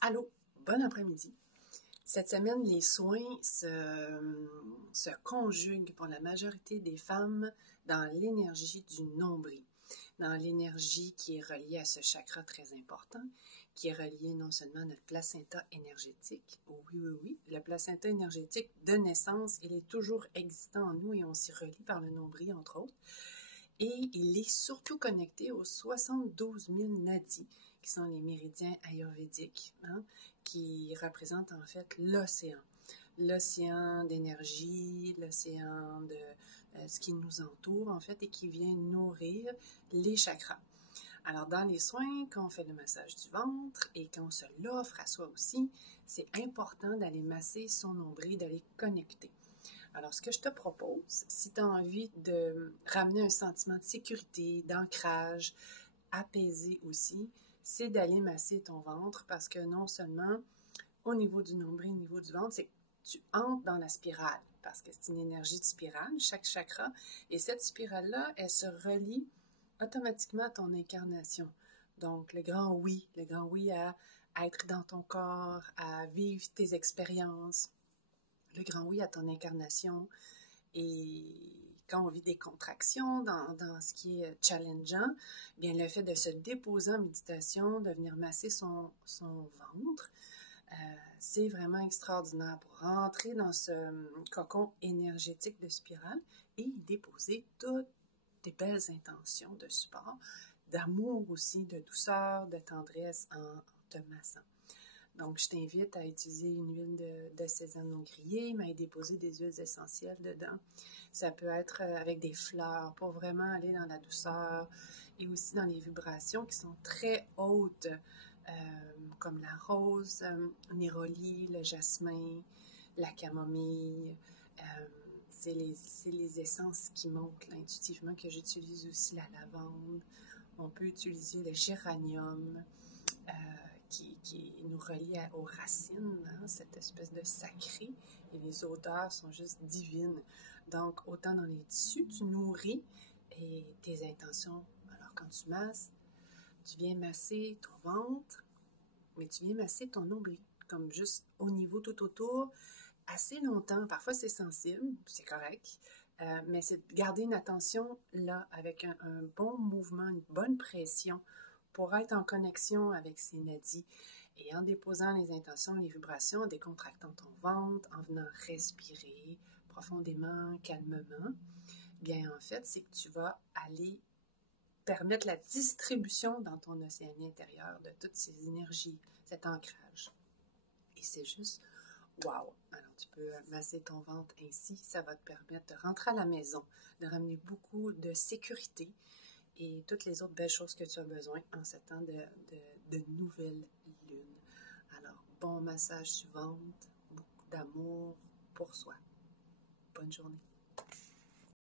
Allô, bon après-midi. Cette semaine, les soins se conjuguent pour la majorité des femmes dans l'énergie du nombril, dans l'énergie qui est reliée à ce chakra très important, qui est relié non seulement à notre placenta énergétique, oui, le placenta énergétique de naissance, il est toujours existant en nous et on s'y relie par le nombril, entre autres. Et il est surtout connecté aux 72 000 nadis, qui sont les méridiens ayurvédiques, qui représentent en fait l'océan. L'océan d'énergie, l'océan de ce qui nous entoure en fait et qui vient nourrir les chakras. Alors dans les soins, quand on fait le massage du ventre et qu'on se l'offre à soi aussi, c'est important d'aller masser son nombril, d'aller connecter. Alors, ce que je te propose, si tu as envie de ramener un sentiment de sécurité, d'ancrage, apaisé aussi, c'est d'aller masser ton ventre parce que non seulement au niveau du nombril, au niveau du ventre, c'est que tu entres dans la spirale parce que c'est une énergie de spirale, chaque chakra, et cette spirale-là, elle se relie automatiquement à ton incarnation. Donc, le grand oui à être dans ton corps, à vivre tes expériences, le grand oui à ton incarnation. Et quand on vit des contractions dans ce qui est challengeant, bien le fait de se déposer en méditation, de venir masser son ventre, c'est vraiment extraordinaire pour rentrer dans ce cocon énergétique de spirale et y déposer toutes tes belles intentions de support, d'amour aussi, de douceur, de tendresse en te massant. Donc, je t'invite à utiliser une huile de sésame non grillée, mais à y déposer des huiles essentielles dedans. Ça peut être avec des fleurs pour vraiment aller dans la douceur et aussi dans les vibrations qui sont très hautes, comme la rose, néroli, le jasmin, la camomille. C'est les essences qui montent là, intuitivement que j'utilise aussi la lavande. On peut utiliser le géranium. Qui nous relie aux racines, cette espèce de sacré, et les odeurs sont juste divines. Donc, autant dans les tissus, tu nourris et tes intentions. Alors, quand tu masses, tu viens masser ton ventre, mais tu viens masser ton nombril, comme juste au niveau tout autour, assez longtemps. Parfois, c'est sensible, c'est correct, mais c'est de garder une attention là, avec un bon mouvement, une bonne pression, pour être en connexion avec ces nadis et en déposant les intentions, les vibrations, en décontractant ton ventre, en venant respirer profondément, calmement, bien en fait, c'est que tu vas aller permettre la distribution dans ton océan intérieur de toutes ces énergies, cet ancrage. Et c'est juste wow! Alors, tu peux masser ton ventre ainsi, ça va te permettre de rentrer à la maison, de ramener beaucoup de sécurité et toutes les autres belles choses que tu as besoin en ce temps de nouvelle lune. Alors, bon massage du ventre, beaucoup d'amour pour soi. Bonne journée.